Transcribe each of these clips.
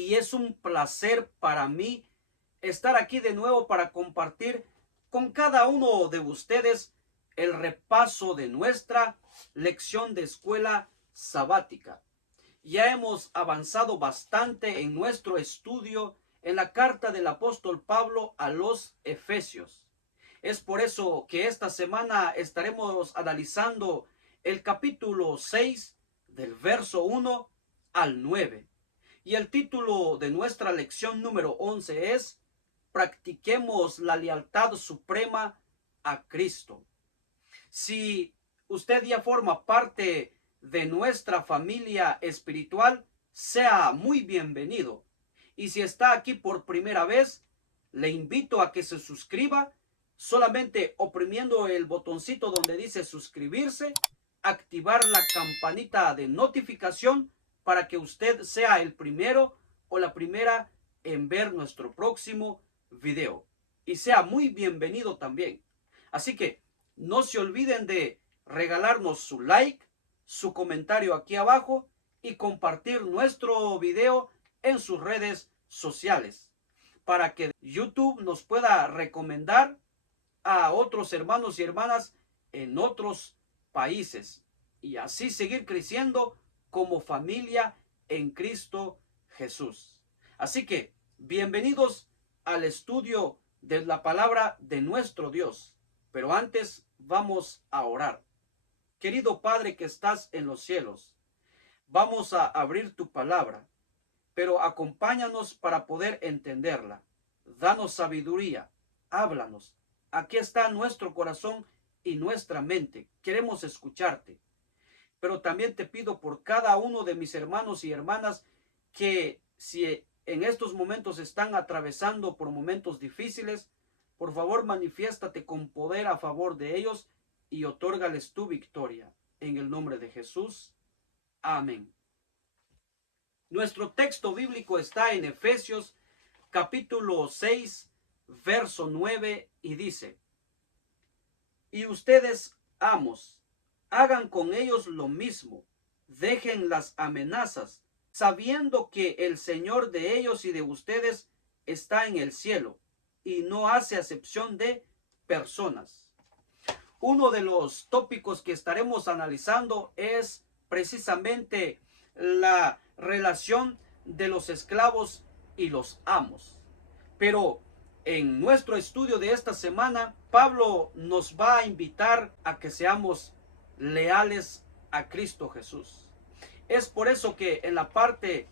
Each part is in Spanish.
y es un placer para mí estar aquí de nuevo para compartir con cada uno de ustedes el repaso de nuestra lección de escuela sabática. Ya hemos avanzado bastante en nuestro estudio en la carta del apóstol Pablo a los Efesios. Es por eso que esta semana estaremos analizando el capítulo 6 del verso 1 al 9. Y el título de nuestra lección número 11 es: Practiquemos la lealtad suprema a Cristo. Si usted ya forma parte de nuestra familia espiritual, sea muy bienvenido. Y si está aquí por primera vez, le invito a que se suscriba solamente oprimiendo el botoncito donde dice suscribirse, activar la campanita de notificación para que usted sea el primero o la primera en ver nuestro próximo video. Y sea muy bienvenido también. Así que no se olviden de regalarnos su like, su comentario aquí abajo y compartir nuestro video en sus redes sociales para que YouTube nos pueda recomendar a otros hermanos y hermanas en otros países y así seguir creciendo como familia en Cristo Jesús. Así que bienvenidos al estudio de la palabra de nuestro Dios. Pero antes vamos a orar. Querido Padre que estás en los cielos, vamos a abrir tu palabra, pero acompáñanos para poder entenderla. Danos sabiduría, háblanos. Aquí está nuestro corazón y nuestra mente. Queremos escucharte. Pero también te pido por cada uno de mis hermanos y hermanas que si en estos momentos están atravesando por momentos difíciles, por favor manifiéstate con poder a favor de ellos y otórgales tu victoria. En el nombre de Jesús. Amén. Nuestro texto bíblico está en Efesios capítulo 6, verso 9 y dice: Y ustedes, amos, hagan con ellos lo mismo, dejen las amenazas, sabiendo que el Señor de ellos y de ustedes está en el cielo y no hace acepción de personas. Uno de los tópicos que estaremos analizando es precisamente la relación de los esclavos y los amos. Pero en nuestro estudio de esta semana, Pablo nos va a invitar a que seamos leales a Cristo Jesús. Es por eso que en la parte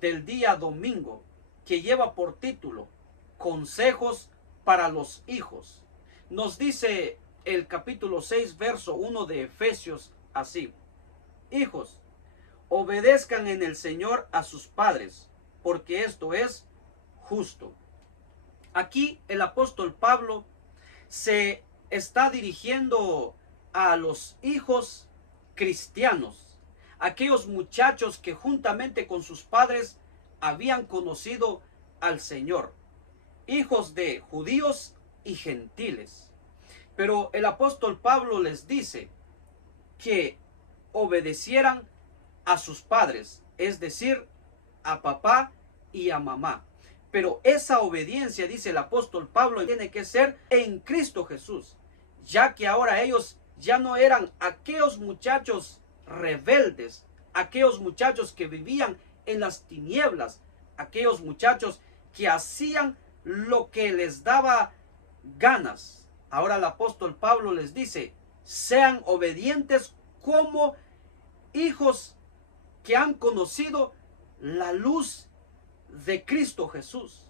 del día domingo, que lleva por título Consejos para los hijos, nos dice el capítulo 6, verso 1 de Efesios así: Hijos, obedezcan en el Señor a sus padres, porque esto es justo. Aquí el apóstol Pablo se está dirigiendo a los hijos cristianos, aquellos muchachos que juntamente con sus padres habían conocido al Señor, hijos de judíos y gentiles. Pero el apóstol Pablo les dice que obedecieran a sus padres, es decir, a papá y a mamá. Pero esa obediencia, dice el apóstol Pablo, tiene que ser en Cristo Jesús, ya que ahora ellos ya no eran aquellos muchachos rebeldes, aquellos muchachos que vivían en las tinieblas, aquellos muchachos que hacían lo que les daba ganas. Ahora el apóstol Pablo les dice: sean obedientes como hijos que han conocido la luz de Cristo Jesús.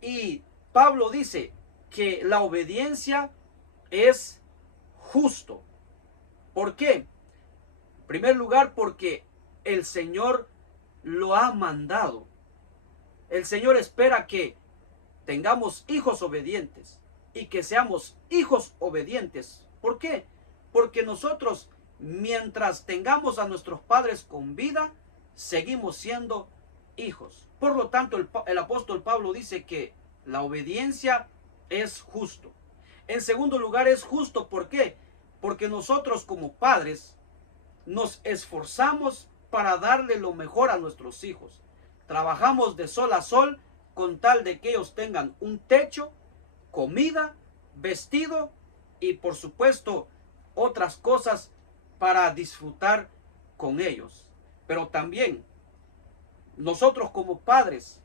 Y Pablo dice que la obediencia es justo. ¿Por qué? En primer lugar, porque el Señor lo ha mandado. El Señor espera que tengamos hijos obedientes y que seamos hijos obedientes. ¿Por qué? Porque nosotros, mientras tengamos a nuestros padres con vida, seguimos siendo hijos. Por lo tanto, el apóstol Pablo dice que la obediencia es justo. En segundo lugar, es justo. ¿Por qué? Porque nosotros como padres nos esforzamos para darle lo mejor a nuestros hijos. trabajamos de sol a sol con tal de que ellos tengan un techo, comida, vestido y por supuesto otras cosas para disfrutar con ellos. Pero también nosotros como padres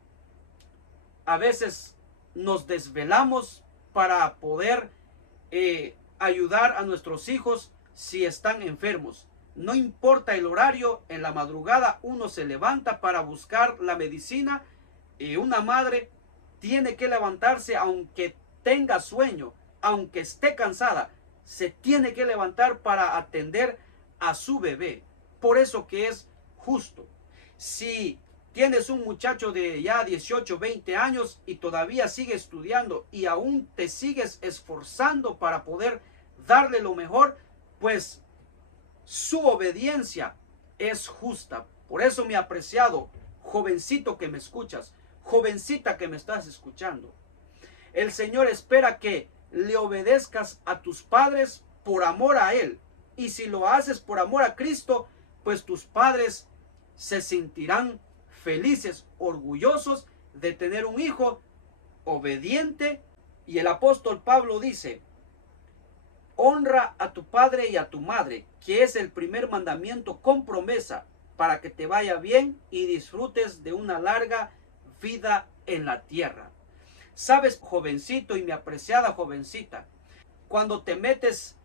a veces nos desvelamos para poder ayudar a nuestros hijos si están enfermos. No importa el horario, en la madrugada uno se levanta para buscar la medicina y una madre tiene que levantarse aunque tenga sueño, aunque esté cansada, se tiene que levantar para atender a su bebé. Por eso que es justo. Si tienes un muchacho de ya 18, 20 años y todavía sigue estudiando y aún te sigues esforzando para poder darle lo mejor, pues su obediencia es justa. Por eso, mi apreciado jovencito que me escuchas, jovencita que me estás escuchando, el Señor espera que le obedezcas a tus padres por amor a Él. Y si lo haces por amor a Cristo, pues tus padres se sentirán felices, orgullosos de tener un hijo obediente. Y el apóstol Pablo dice: honra a tu padre y a tu madre, que es el primer mandamiento con promesa, para que te vaya bien y disfrutes de una larga vida en la tierra. Sabes, jovencito y mi apreciada jovencita, cuando te metes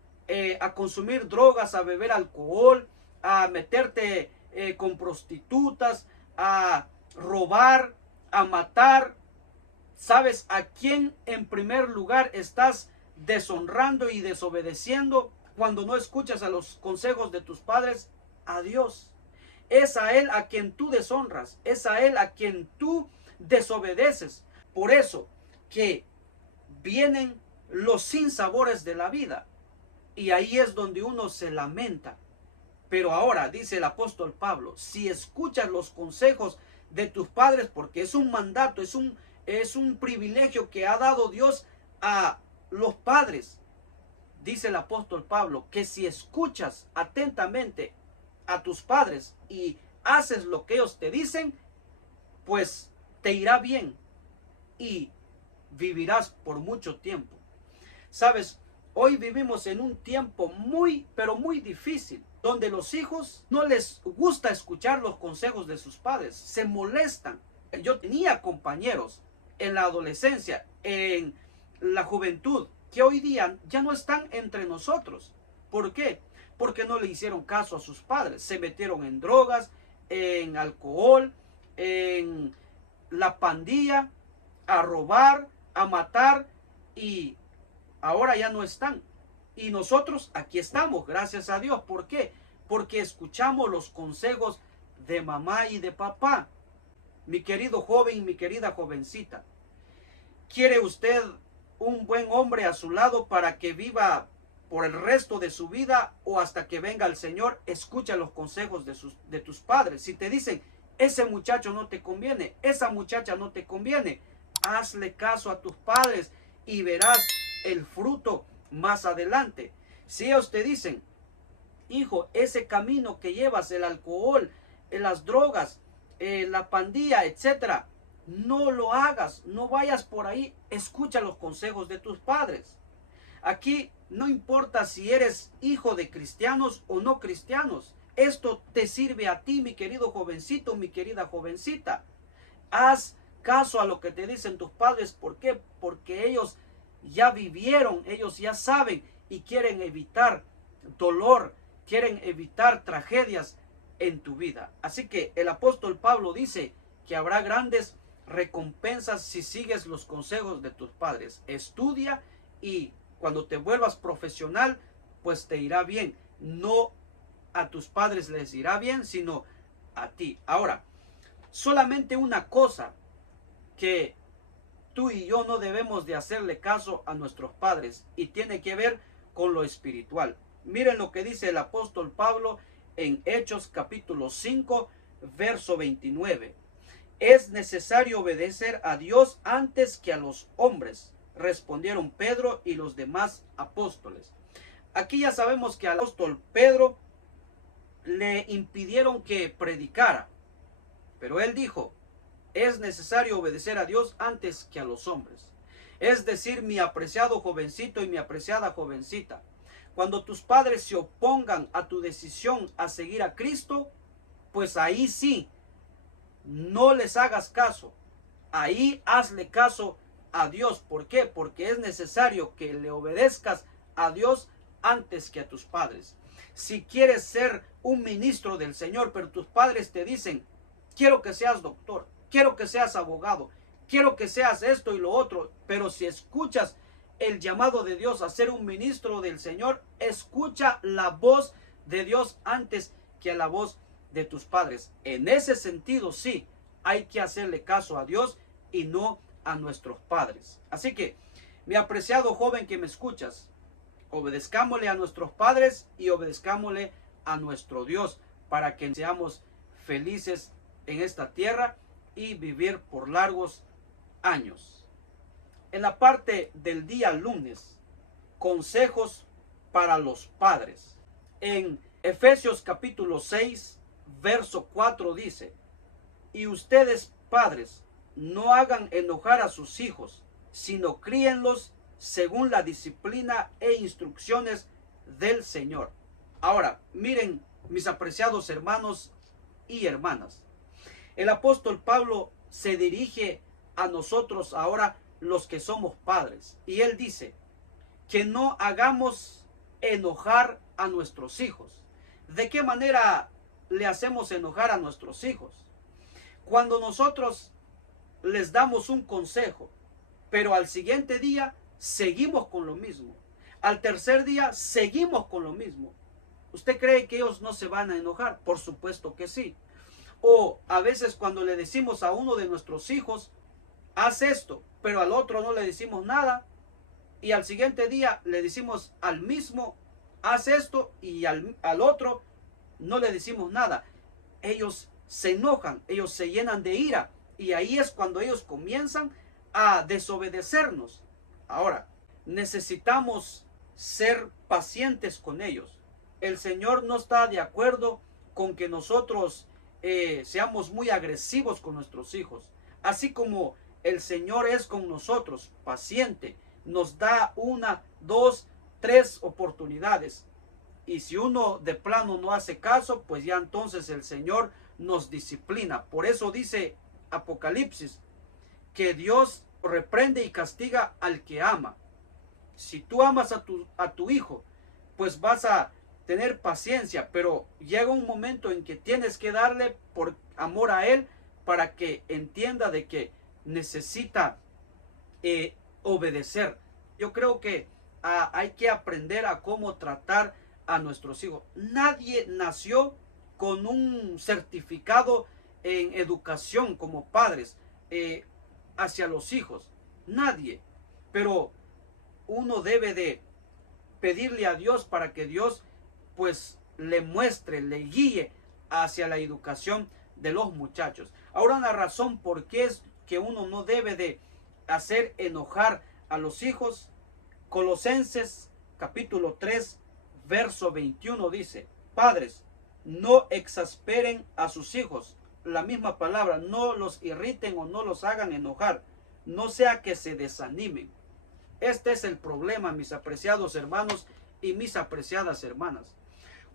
a consumir drogas, a beber alcohol, a meterte con prostitutas, a robar, a matar, ¿sabes a quién en primer lugar estás deshonrando y desobedeciendo cuando no escuchas a los consejos de tus padres? A Dios. Es a Él a quien tú deshonras, es a Él a quien tú desobedeces. Por eso que vienen los sinsabores de la vida y ahí es donde uno se lamenta. Pero ahora dice el apóstol Pablo: si escuchas los consejos de tus padres, porque es un mandato, es un privilegio que ha dado Dios a los padres, dice el apóstol Pablo, que si escuchas atentamente a tus padres y haces lo que ellos te dicen, pues te irá bien y vivirás por mucho tiempo. Sabes, hoy vivimos en un tiempo muy, pero muy difícil, donde los hijos no les gusta escuchar los consejos de sus padres, se molestan. Yo tenía compañeros en la adolescencia, en la juventud, que hoy día ya no están entre nosotros. ¿Por qué? Porque no le hicieron caso a sus padres, se metieron en drogas, en alcohol, en la pandilla, a robar, a matar, y ahora ya no están. Y nosotros aquí estamos, gracias a Dios. ¿Por qué? Porque escuchamos los consejos de mamá y de papá. Mi querido joven, mi querida jovencita, ¿quiere usted un buen hombre a su lado para que viva por el resto de su vida o hasta que venga el Señor? Escucha los consejos de tus padres. Si te dicen: ese muchacho no te conviene, esa muchacha no te conviene, hazle caso a tus padres y verás el fruto más adelante. Si ellos te dicen: hijo, ese camino que llevas, el alcohol, las drogas, la pandilla, etcétera, no lo hagas, no vayas por ahí. Escucha los consejos de tus padres. Aquí no importa si eres hijo de cristianos o no cristianos. Esto te sirve a ti, mi querido jovencito, mi querida jovencita. Haz caso a lo que te dicen tus padres. ¿Por qué? Porque ellos ya vivieron, ellos ya saben y quieren evitar dolor, quieren evitar tragedias en tu vida. Así que el apóstol Pablo dice que habrá grandes recompensas si sigues los consejos de tus padres. Estudia y cuando te vuelvas profesional, pues te irá bien. No a tus padres les irá bien, sino a ti. Ahora, solamente una cosa que tú y yo no debemos de hacerle caso a nuestros padres, y tiene que ver con lo espiritual. Miren lo que dice el apóstol Pablo en Hechos capítulo 5, verso 29. Es necesario obedecer a Dios antes que a los hombres, respondieron Pedro y los demás apóstoles. Aquí ya sabemos que al apóstol Pedro le impidieron que predicara, pero él dijo: es necesario obedecer a Dios antes que a los hombres. Es decir, mi apreciado jovencito y mi apreciada jovencita, cuando tus padres se opongan a tu decisión a seguir a Cristo, pues ahí sí, no les hagas caso. Ahí hazle caso a Dios. ¿Por qué? Porque es necesario que le obedezcas a Dios antes que a tus padres. Si quieres ser un ministro del Señor, pero tus padres te dicen, quiero que seas doctor, quiero que seas abogado, quiero que seas esto y lo otro, pero si escuchas el llamado de Dios a ser un ministro del Señor, escucha la voz de Dios antes que a la voz de tus padres. En ese sentido, sí, hay que hacerle caso a Dios y no a nuestros padres. Así que, mi apreciado joven que me escuchas, obedezcámosle a nuestros padres y obedezcámosle a nuestro Dios para que seamos felices en esta tierra y vivir por largos años. En la parte del día lunes, consejos para los padres. En Efesios capítulo 6, verso 4 dice, y ustedes padres, no hagan enojar a sus hijos, sino críenlos según la disciplina e instrucciones del Señor. Ahora, miren, mis apreciados hermanos y hermanas, el apóstol Pablo se dirige a nosotros ahora los que somos padres, y él dice que no hagamos enojar a nuestros hijos. ¿De qué manera le hacemos enojar a nuestros hijos? Cuando nosotros les damos un consejo, pero al siguiente día seguimos con lo mismo, al tercer día seguimos con lo mismo. ¿Usted cree que ellos no se van a enojar? Por supuesto que sí. O a veces cuando le decimos a uno de nuestros hijos, haz esto, pero al otro no le decimos nada, y al siguiente día le decimos al mismo, haz esto, y al otro no le decimos nada. Ellos se enojan, ellos se llenan de ira, y ahí es cuando ellos comienzan a desobedecernos. Ahora, necesitamos ser pacientes con ellos. El Señor no está de acuerdo con que nosotros seamos muy agresivos con nuestros hijos. Así como el Señor es con nosotros, paciente, nos da 1, 2, 3 oportunidades. Y si uno de plano no hace caso, pues ya entonces el Señor nos disciplina. Por eso dice Apocalipsis que Dios reprende y castiga al que ama. Si tú amas a tu hijo, pues vas a tener paciencia, pero llega un momento en que tienes que darle por amor a él para que entienda de que necesita obedecer. Yo creo que hay que aprender a cómo tratar a nuestros hijos. Nadie nació con un certificado en educación como padres hacia los hijos. Nadie. Pero uno debe de pedirle a Dios para que Dios pues le muestre, le guíe hacia la educación de los muchachos. Ahora, una razón por qué es que uno no debe de hacer enojar a los hijos. Colosenses capítulo 3 verso 21 dice, padres, no exasperen a sus hijos. La misma palabra, no los irriten o no los hagan enojar, no sea que se desanimen. Este es el problema, mis apreciados hermanos y mis apreciadas hermanas.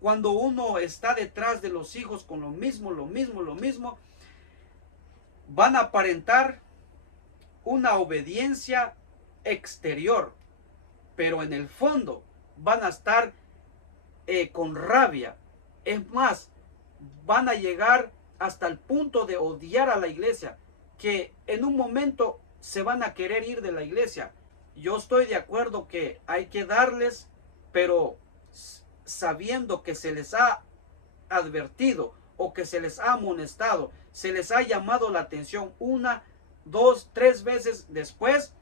Cuando uno está detrás de los hijos con lo mismo, van a aparentar una obediencia exterior, pero en el fondo van a estar con rabia. Es más, van a llegar hasta el punto de odiar a la iglesia, que en un momento se van a querer ir de la iglesia. Yo estoy de acuerdo que hay que darles, pero sabiendo que se les ha advertido o que se les ha amonestado, se les ha llamado la atención 1, 2, 3 veces, después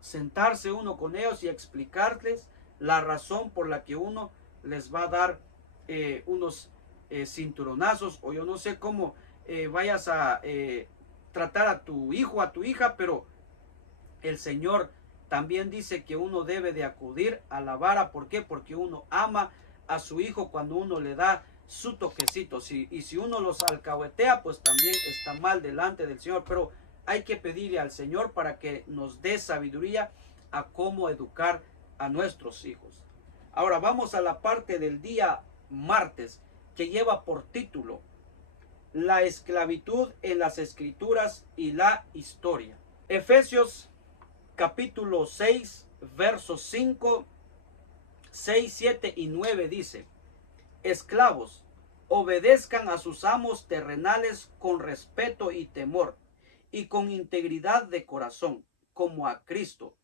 sentarse uno con ellos y explicarles la razón por la que uno les va a dar unos cinturonazos, o yo no sé cómo vayas a tratar a tu hijo, a tu hija, pero el Señor también dice que uno debe de acudir a la vara. ¿Por qué? Porque uno ama a su hijo cuando uno le da su toquecito. Y si uno los alcahuetea, pues también está mal delante del Señor. Pero hay que pedirle al Señor para que nos dé sabiduría a cómo educar a nuestros hijos. Ahora vamos a la parte del día martes, que lleva por título la esclavitud en las escrituras y la historia. Efesios capítulo 6, versos 5, 6, 7 y 9 dice: esclavos, obedezcan a sus amos terrenales con respeto y temor, y con integridad de corazón, como a Cristo.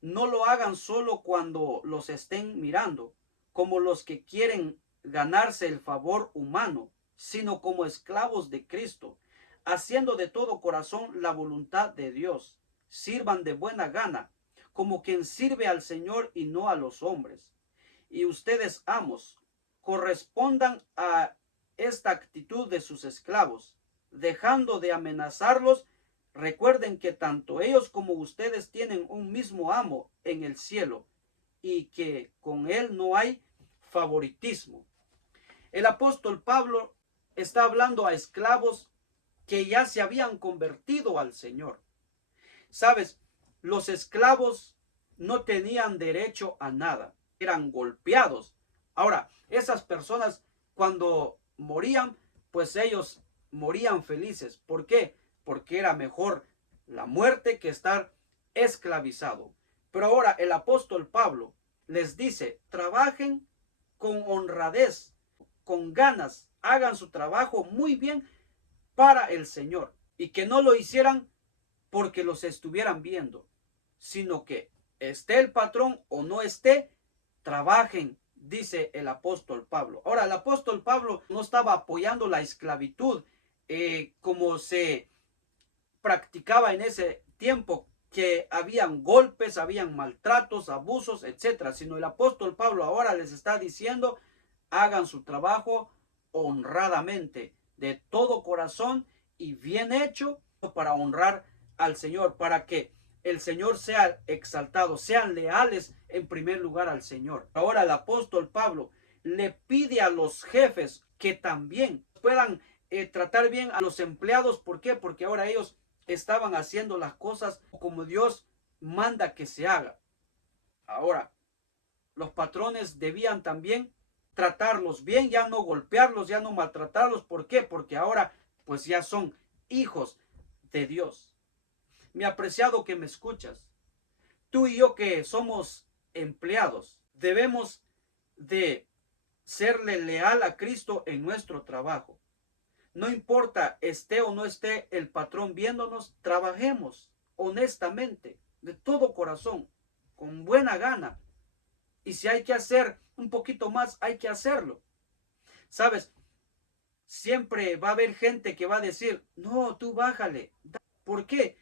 No lo hagan solo cuando los estén mirando, como los que quieren ganarse el favor humano, sino como esclavos de Cristo, haciendo de todo corazón la voluntad de Dios. Sirvan de buena gana, como quien sirve al Señor y no a los hombres. Y ustedes, amos, correspondan a esta actitud de sus esclavos, dejando de amenazarlos. Recuerden que tanto ellos como ustedes tienen un mismo amo en el cielo y que con él no hay favoritismo. El apóstol Pablo está hablando a esclavos que ya se habían convertido al Señor. Sabes, los esclavos no tenían derecho a nada, eran golpeados. Ahora, esas personas cuando morían, pues ellos morían felices. ¿Por qué? Porque era mejor la muerte que estar esclavizado. Pero ahora el apóstol Pablo les dice: trabajen con honradez, con ganas, hagan su trabajo muy bien para el Señor, y que no lo hicieran porque los estuvieran viendo, sino que esté el patrón o no esté, trabajen, dice el apóstol Pablo. Ahora, el apóstol Pablo no estaba apoyando la esclavitud como se practicaba en ese tiempo, que habían golpes, habían maltratos, abusos, etcétera, sino el apóstol Pablo ahora les está diciendo: hagan su trabajo honradamente, de todo corazón y bien hecho, para honrar al Señor, para que el Señor sea exaltado, sean leales en primer lugar al Señor. Ahora el apóstol Pablo le pide a los jefes que también puedan tratar bien a los empleados. ¿Por qué? Porque ahora ellos estaban haciendo las cosas como Dios manda que se haga. Ahora, los patrones debían también tratarlos bien, ya no golpearlos, ya no maltratarlos. ¿Por qué? Porque ahora pues ya son hijos de Dios. Mi apreciado que me escuchas, tú y yo que somos empleados, debemos de serle leal a Cristo en nuestro trabajo. No importa esté o no esté el patrón viéndonos, trabajemos honestamente, de todo corazón, con buena gana. Y si hay que hacer un poquito más, hay que hacerlo. ¿Sabes? Siempre va a haber gente que va a decir: no, tú bájale. ¿Por qué?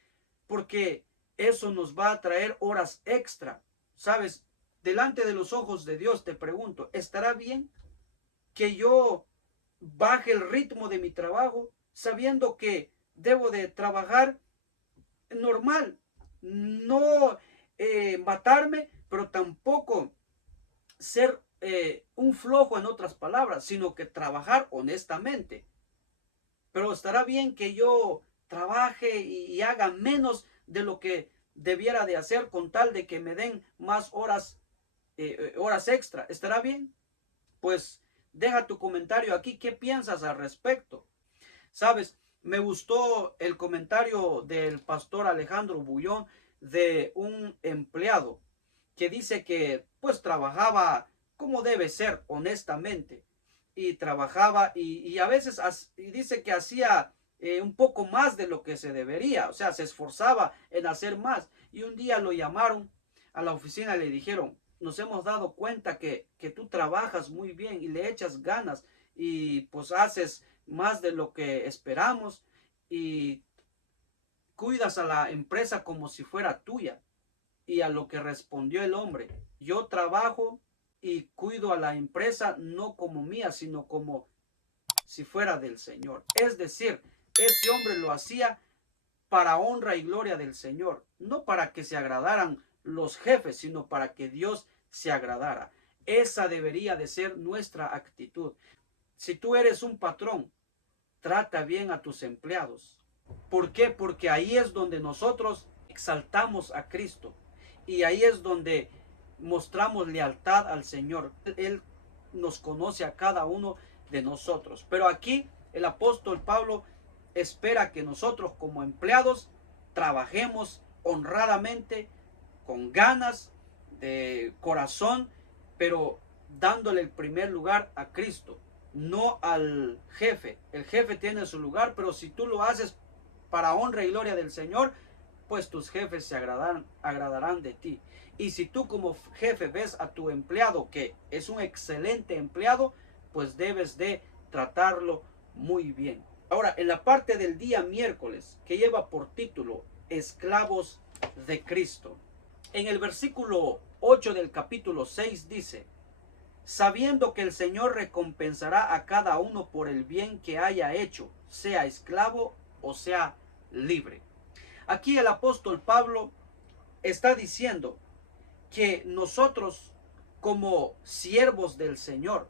Porque eso nos va a traer horas extra. ¿Sabes? Delante de los ojos de Dios te pregunto: ¿estará bien que yo baje el ritmo de mi trabajo sabiendo que debo de trabajar normal? No matarme, pero tampoco ser un flojo, en otras palabras, sino que trabajar honestamente. Pero estará bien que yo trabaje y haga menos de lo que debiera de hacer con tal de que me den más horas extra. ¿Estará bien? Pues deja tu comentario aquí. ¿Qué piensas al respecto? Sabes, me gustó el comentario del pastor Alejandro Bullón, de un empleado que dice que pues trabajaba como debe ser, honestamente, y trabajaba y a veces y dice que hacía un poco más de lo que se debería, o sea, se esforzaba en hacer más. Y un día lo llamaron a la oficina y le dijeron: nos hemos dado cuenta que tú trabajas muy bien y le echas ganas y pues haces más de lo que esperamos y cuidas a la empresa como si fuera tuya. Y a lo que respondió el hombre: yo trabajo y cuido a la empresa no como mía, sino como si fuera del Señor. Es decir, ese hombre lo hacía para honra y gloria del Señor, no para que se agradaran los jefes, sino para que Dios se agradara. Esa debería de ser nuestra actitud. Si tú eres un patrón, trata bien a tus empleados. ¿Por qué? Porque ahí es donde nosotros exaltamos a Cristo. Y ahí es donde mostramos lealtad al Señor. Él nos conoce a cada uno de nosotros. Pero aquí el apóstol Pablo espera que nosotros como empleados trabajemos honradamente, con ganas, de corazón, pero dándole el primer lugar a Cristo, no al jefe. El jefe tiene su lugar, pero si tú lo haces para honra y gloria del Señor, pues tus jefes se agradarán de ti. Y si tú como jefe ves a tu empleado que es un excelente empleado, pues debes de tratarlo muy bien. Ahora, en la parte del día miércoles, que lleva por título Esclavos de Cristo, en el versículo 8 del capítulo 6 dice: sabiendo que el Señor recompensará a cada uno por el bien que haya hecho, sea esclavo o sea libre. Aquí el apóstol Pablo está diciendo que nosotros, como siervos del Señor,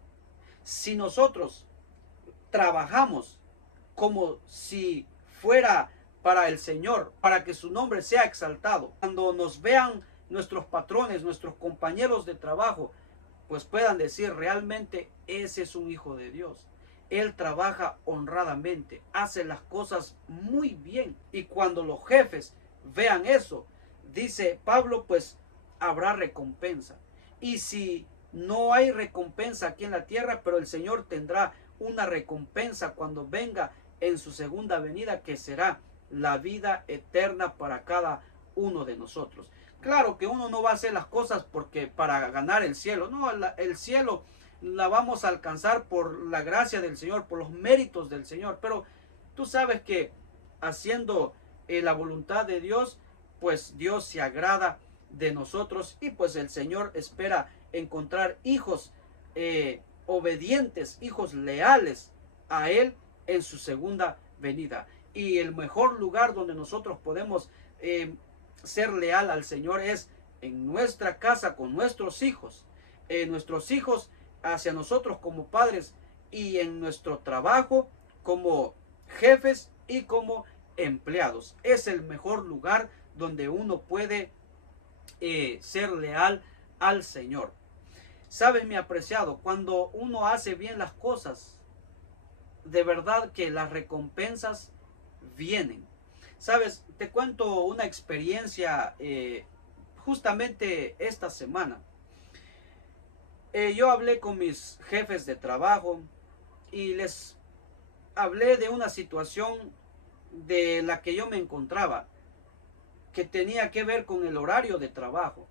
si nosotros trabajamos como si fuera para el Señor, para que su nombre sea exaltado, cuando nos vean nuestros patrones, nuestros compañeros de trabajo, pues puedan decir realmente ese es un hijo de Dios. Él trabaja honradamente, hace las cosas muy bien. Y cuando los jefes vean eso, dice Pablo, pues habrá recompensa. Y si no hay recompensa aquí en la tierra, pero el Señor tendrá una recompensa cuando venga en su segunda venida, que será la vida eterna para cada uno de nosotros. Claro que uno no va a hacer las cosas porque para ganar el cielo, no, el cielo la vamos a alcanzar por la gracia del Señor, por los méritos del Señor, pero tú sabes que haciendo la voluntad de Dios, pues Dios se agrada de nosotros y pues el Señor espera encontrar hijos obedientes, hijos leales a Él en su segunda venida. Y el mejor lugar donde nosotros podemos ser leal al Señor es en nuestra casa con nuestros hijos hacia nosotros como padres, y en nuestro trabajo como jefes y como empleados. Es el mejor lugar donde uno puede ser leal al Señor. Sabes, mi apreciado, cuando uno hace bien las cosas, de verdad que las recompensas vienen. Sabes, te cuento una experiencia justamente esta semana. Yo hablé con mis jefes de trabajo y les hablé de una situación de la que yo me encontraba, que tenía que ver con el horario de trabajo.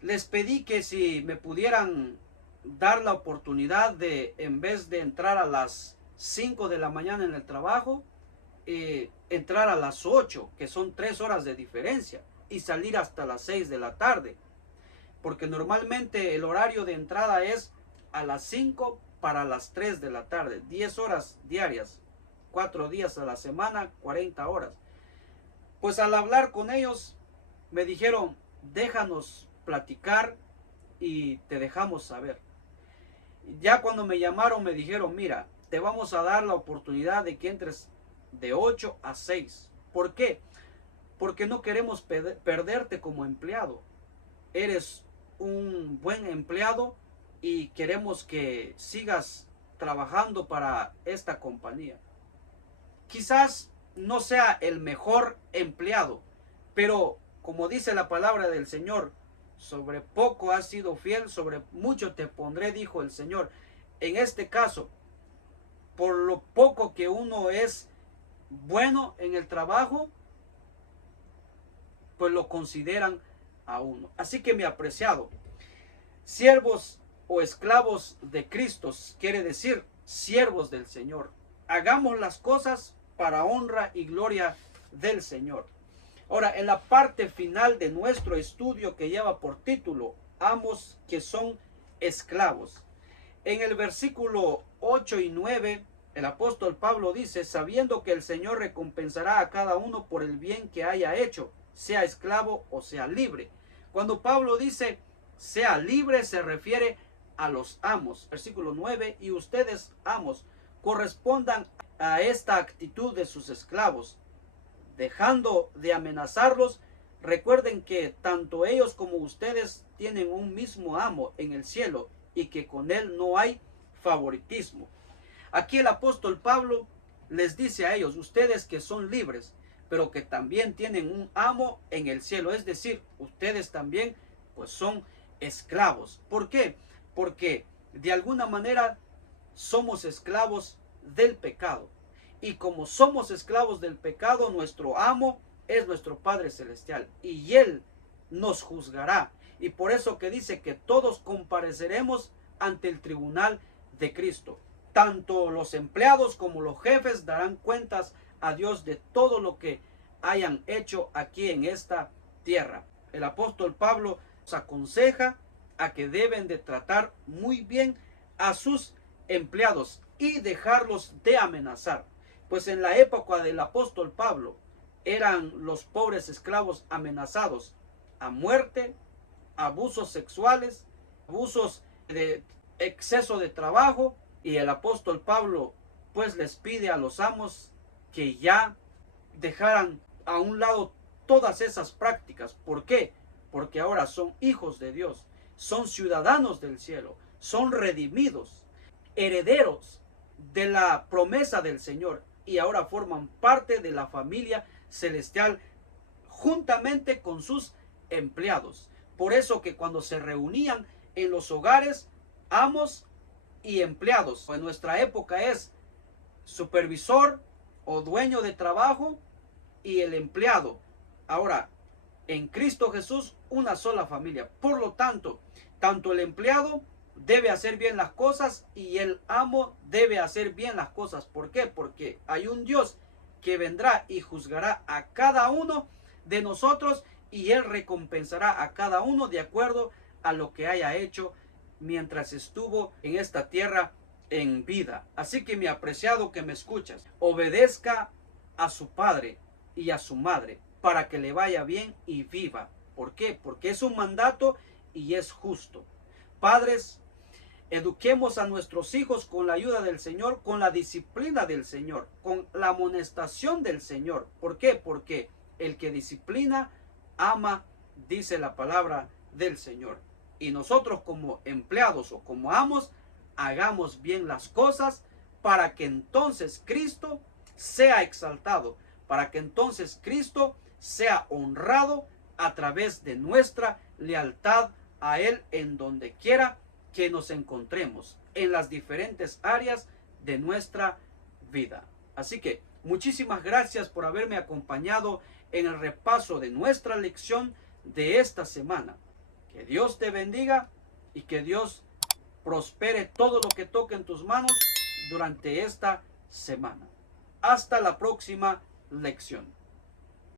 Les pedí que si me pudieran dar la oportunidad de, en vez de entrar a las 5 de la mañana en el trabajo, entrar a las 8, que son 3 horas de diferencia, y salir hasta las 6 de la tarde. Porque normalmente el horario de entrada es a las 5 para las 3 de la tarde, 10 horas diarias, 4 días a la semana, 40 horas. Pues al hablar con ellos me dijeron, déjanos platicar y te dejamos saber. Ya cuando me llamaron me dijeron, mira, te vamos a dar la oportunidad de que entres de 8 a 6. ¿Por qué? Porque no queremos perderte como empleado. Eres un buen empleado y queremos que sigas trabajando para esta compañía. Quizás no sea el mejor empleado, pero como dice la palabra del Señor, sobre poco has sido fiel, sobre mucho te pondré, dijo el Señor. En este caso, por lo poco que uno es bueno en el trabajo, pues lo consideran a uno. Así que, mi apreciado, siervos o esclavos de Cristo, quiere decir siervos del Señor. Hagamos las cosas para honra y gloria del Señor. Ahora, en la parte final de nuestro estudio, que lleva por título Amos que son esclavos, en el versículo 8 y 9, el apóstol Pablo dice, sabiendo que el Señor recompensará a cada uno por el bien que haya hecho, sea esclavo o sea libre. Cuando Pablo dice sea libre, se refiere a los amos. Versículo 9, y ustedes, amos, correspondan a esta actitud de sus esclavos, dejando de amenazarlos. Recuerden que tanto ellos como ustedes tienen un mismo amo en el cielo y que con él no hay favoritismo. Aquí el apóstol Pablo les dice a ellos, ustedes que son libres, pero que también tienen un amo en el cielo, es decir, ustedes también pues son esclavos. ¿Por qué? Porque de alguna manera somos esclavos del pecado. Y como somos esclavos del pecado, nuestro amo es nuestro Padre Celestial y Él nos juzgará. Y por eso que dice que todos compareceremos ante el tribunal de Cristo. Tanto los empleados como los jefes darán cuentas a Dios de todo lo que hayan hecho aquí en esta tierra. El apóstol Pablo nos aconseja a que deben de tratar muy bien a sus empleados y dejarlos de amenazar. Pues en la época del apóstol Pablo eran los pobres esclavos amenazados a muerte, abusos sexuales, abusos de exceso de trabajo, y el apóstol Pablo pues les pide a los amos que ya dejaran a un lado todas esas prácticas. ¿Por qué? Porque ahora son hijos de Dios, son ciudadanos del cielo, son redimidos, herederos de la promesa del Señor, y ahora forman parte de la familia celestial juntamente con sus empleados. Por eso que cuando se reunían en los hogares, amos y empleados, en nuestra época es supervisor o dueño de trabajo y el empleado. Ahora, en Cristo Jesús, una sola familia. Por lo tanto, tanto el empleado debe hacer bien las cosas y el amo debe hacer bien las cosas. ¿Por qué? Porque hay un Dios que vendrá y juzgará a cada uno de nosotros, y Él recompensará a cada uno de acuerdo a lo que haya hecho mientras estuvo en esta tierra en vida. Así que, mi apreciado que me escuchas, obedezca a su padre y a su madre para que le vaya bien y viva. ¿Por qué? Porque es un mandato y es justo. Padres, eduquemos a nuestros hijos con la ayuda del Señor, con la disciplina del Señor, con la amonestación del Señor. ¿Por qué? Porque el que disciplina, ama, dice la palabra del Señor. Y nosotros como empleados o como amos, hagamos bien las cosas para que entonces Cristo sea exaltado, para que entonces Cristo sea honrado a través de nuestra lealtad a Él en donde quiera que nos encontremos, en las diferentes áreas de nuestra vida. Así que muchísimas gracias por haberme acompañado en el repaso de nuestra lección de esta semana. Que Dios te bendiga y que Dios prospere todo lo que toque en tus manos durante esta semana. Hasta la próxima lección.